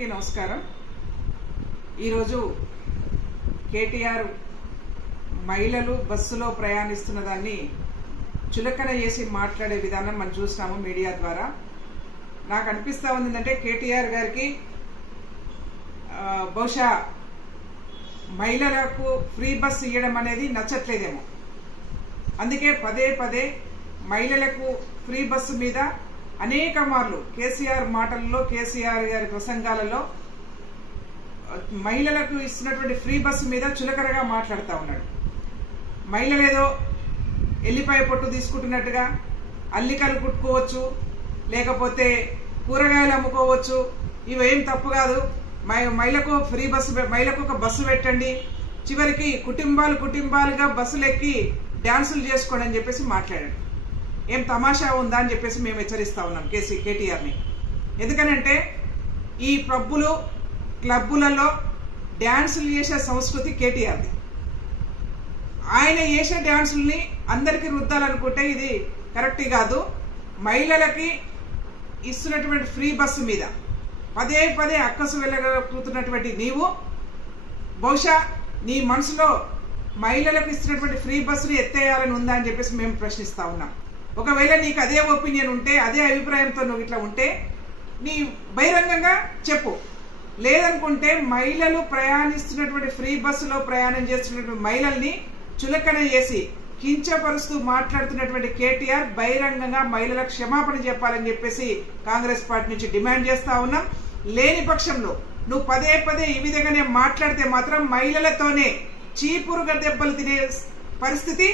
అందరికీ నమస్కారం। ఈరోజు కేటీఆర్ మహిళలు బస్సులో ప్రయాణిస్తున్న దాన్ని చులకన చేసి మాట్లాడే విధానం మనం చూస్తాము మీడియా ద్వారా। నాకు అనిపిస్తా ఉందంటే కేటీఆర్ గారికి బహుశా మహిళలకు ఫ్రీ బస్ ఇవ్వడం అనేది నచ్చట్లేదేమో, అందుకే పదే పదే మహిళలకు ఫ్రీ బస్సు మీద అనేక మార్లు కేసీఆర్ మాటల్లో కేసీఆర్ గారి ప్రసంగాలలో మహిళలకు ఇస్తున్నటువంటి ఫ్రీ బస్సు మీద చులకనగా మాట్లాడుతూ ఉన్నాడు। మహిళలేదో ఎల్లిపాయ పొట్టు తీసుకుంటున్నట్టుగా అల్లికలు కుట్టుకోవచ్చు, లేకపోతే కూరగాయలు అమ్ముకోవచ్చు, ఇవేం తప్పు కాదు, మహిళకు ఫ్రీ బస్సు, మహిళకు ఒక బస్సు పెట్టండి, చివరికి కుటుంబాలుగా బస్సులు ఎక్కి డాన్సులు చేసుకోండి అని చెప్పేసి మాట్లాడాడు। ఏం తమాషా ఉందా అని చెప్పేసి మేము హెచ్చరిస్తా ఉన్నాం కేటీఆర్ని। ఎందుకనంటే ఈ పబ్బులు క్లబ్బులలో డాన్సులు చేసే సంస్కృతి కేటీఆర్ది। ఆయన చేసే డాన్సుల్ని అందరికీ రుద్దాలనుకుంటే ఇది కరెక్ట్ కాదు। మహిళలకి ఇస్తున్నటువంటి ఫ్రీ బస్సు మీద పదే పదే అక్కసు వెళ్ళగలుగుతున్నటువంటి నీవు బహుశా నీ మనసులో మహిళలకు ఇస్తున్నటువంటి ఫ్రీ బస్సుని ఎత్తేయాలని ఉందా అని చెప్పేసి మేము ప్రశ్నిస్తా ఉన్నాం। ఒకవేళ నీకు అదే ఒపీనియన్ ఉంటే, అదే అభిప్రాయంతో నువ్వు ఇట్లా ఉంటే నీ బహిరంగంగా చెప్పు, లేదనుకుంటే మహిళలు ప్రయాణిస్తున్నటువంటి ఫ్రీ బస్సులో ప్రయాణం చేస్తున్నటువంటి మహిళల్ని చులకన చేసి కించపరుస్తూ మాట్లాడుతున్నటువంటి కేటీఆర్ బహిరంగంగా మహిళలకు క్షమాపణ చెప్పాలని చెప్పేసి కాంగ్రెస్ పార్టీ నుంచి డిమాండ్ చేస్తా ఉన్నాం। లేని పక్షంలో నువ్వు పదే పదే ఈ విధంగానే మాట్లాడితే మాత్రం మహిళలతోనే చీపురుగా దెబ్బలు తినే పరిస్థితి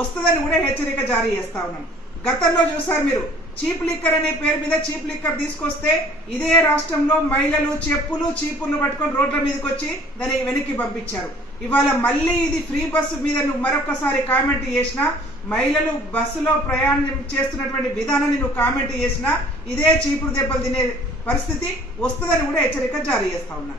వస్తుందని కూడా హెచ్చరిక జారీ చేస్తా ఉన్నాం। గతంలో చూసారు మీరు, చీప్ లిక్కర్ అనే పేరు మీద చీప్ లిక్కర్ తీసుకొస్తే ఇదే రాష్ట్రంలో మహిళలు చీపుర్లు పట్టుకొని రోడ్ల మీదకి వచ్చి దాన్ని వెనక్కి పంపించారు। ఇవాళ మళ్ళీ ఇది ఫ్రీ బస్సు మీద నువ్వు మరొకసారి కామెంట్ చేసినా, మహిళలు బస్సులో ప్రయాణం చేస్తున్నటువంటి విధానాన్ని నువ్వు కామెంట్ చేసినా ఇదే చీపురు దెబ్బలు తినే పరిస్థితి వస్తుందని కూడా హెచ్చరిక జారీ చేస్తా ఉన్నా।